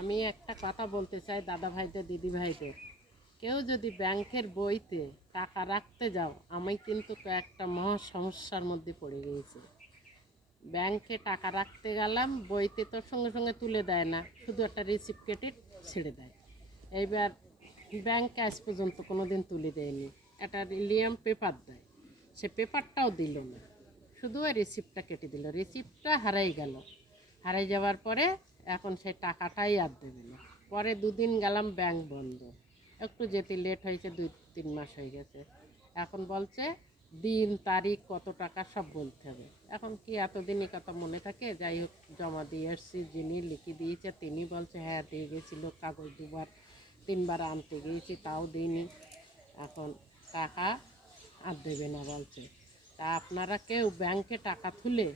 আমি একটা কথা বলতে চাই দাদা ভাইদের দিদি ভাইদের, কেউ যদি ব্যাংকের বইতে টাকা রাখতে যাও, আমি কিন্তু একটা মহা সমস্যার মধ্যে পড়ে গিয়েছি। ব্যাংকে টাকা রাখতে গেলাম, বইতে তো সঙ্গে সঙ্গে তুলে দেয় না, শুধু একটা রিসিপ্ট কেটে ছেড়ে দেয়। এইবার ব্যাংকে আজ পর্যন্ত কোনো দিন তুলে দেয়নি, একটা লিয়াম পেপার দেয়, সে পেপারটাও দিল না, শুধু ওই রিসিপ্টটা কেটে দিল। রিসিপ্টটা হারাই গেল, হারাই যাওয়ার পরে এখন সেই টাকাটাই আর দেবে না। পরে দুদিন গেলাম, ব্যাংক বন্ধ, একটু যেতে লেট হয়েছে, 2-3 মাস হয়ে গেছে। এখন বলছে দিন তারিখ কত টাকা সব বলতে হবে। এখন কি এতদিনই কথা মনে থাকে? যাই হোক, জমা দিয়ে এসছি, যিনি লিখে দিয়েছে তিনি বলছে হ্যাঁ দিয়ে গেছিলো, কাগজ 2-3বার আনতে গিয়েছি তাও দিইনি। এখন টাকা আর দেবে না বলছে। তা আপনারা কেউ ব্যাংকে টাকা তুলে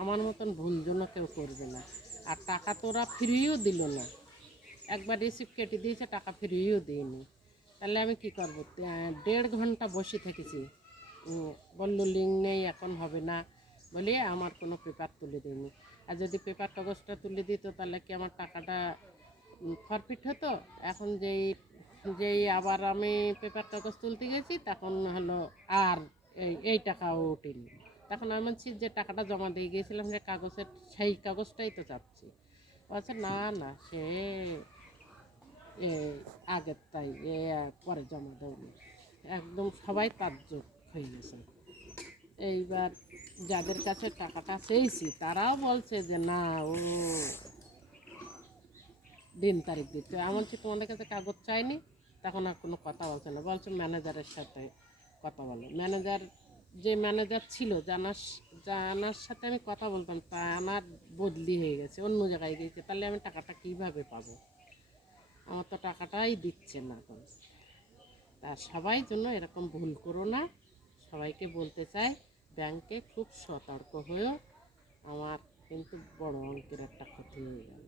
আমার মতন ভুল জন্য কেউ করবে না। আর টাকা তো ওরা ফ্রিও দিল না, একবার রিসিপ্ট কেটে দিয়েছে, টাকা ফ্রিও দিইনি। তাহলে আমি কি করবো? 1.5 ঘন্টা বসে থেকেছি। বললো লিঙ্ক নেই, এখন হবে না বলে আমার কোনো পেপার তুলে দিইনি। আর যদি পেপার কাগজটা তুলে দিত তাহলে কি আমার টাকাটা ফরফিট হতো? এখন যেই আবার আমি পেপার কাগজ তুলতে গেছি, তখন হলো আর এই টাকাও ওঠেনি। তখন আমি বলছি যে টাকাটা জমা দিয়ে গিয়েছিলাম, যে কাগজের সেই কাগজটাই তো চাচ্ছি। বলছে না না, সে আগের তাই পরে জমা দেবো। একদম সবাই তাজ্জব হয়ে গেছে। এইবার যাদের কাছে টাকাটা চেয়েছি তারাও বলছে যে না, ও দিন তারিখ দিতে। আমি বলছি তোমাদের কাছে কাগজ চাইনি, তখন আর কোনো কথা বলছে না, বলছে ম্যানেজারের সাথে কথা বলো। যে ম্যানেজার ছিল, জানার সাথে আমি কথা বলতাম, তা আমার বদলি হয়ে গেছে, অন্য জায়গায় গিয়েছে। তাহলে আমি টাকাটা কীভাবে পাবো? আমার তো টাকাটাই দিচ্ছে না এখন। তা সবাই জন্য এরকম ভুল করো না, সবাইকে বলতে চাই ব্যাংকে খুব সতর্ক হয়েও। আমার কিন্তু বড় অঙ্কের একটা ক্ষতি হয়ে গেল।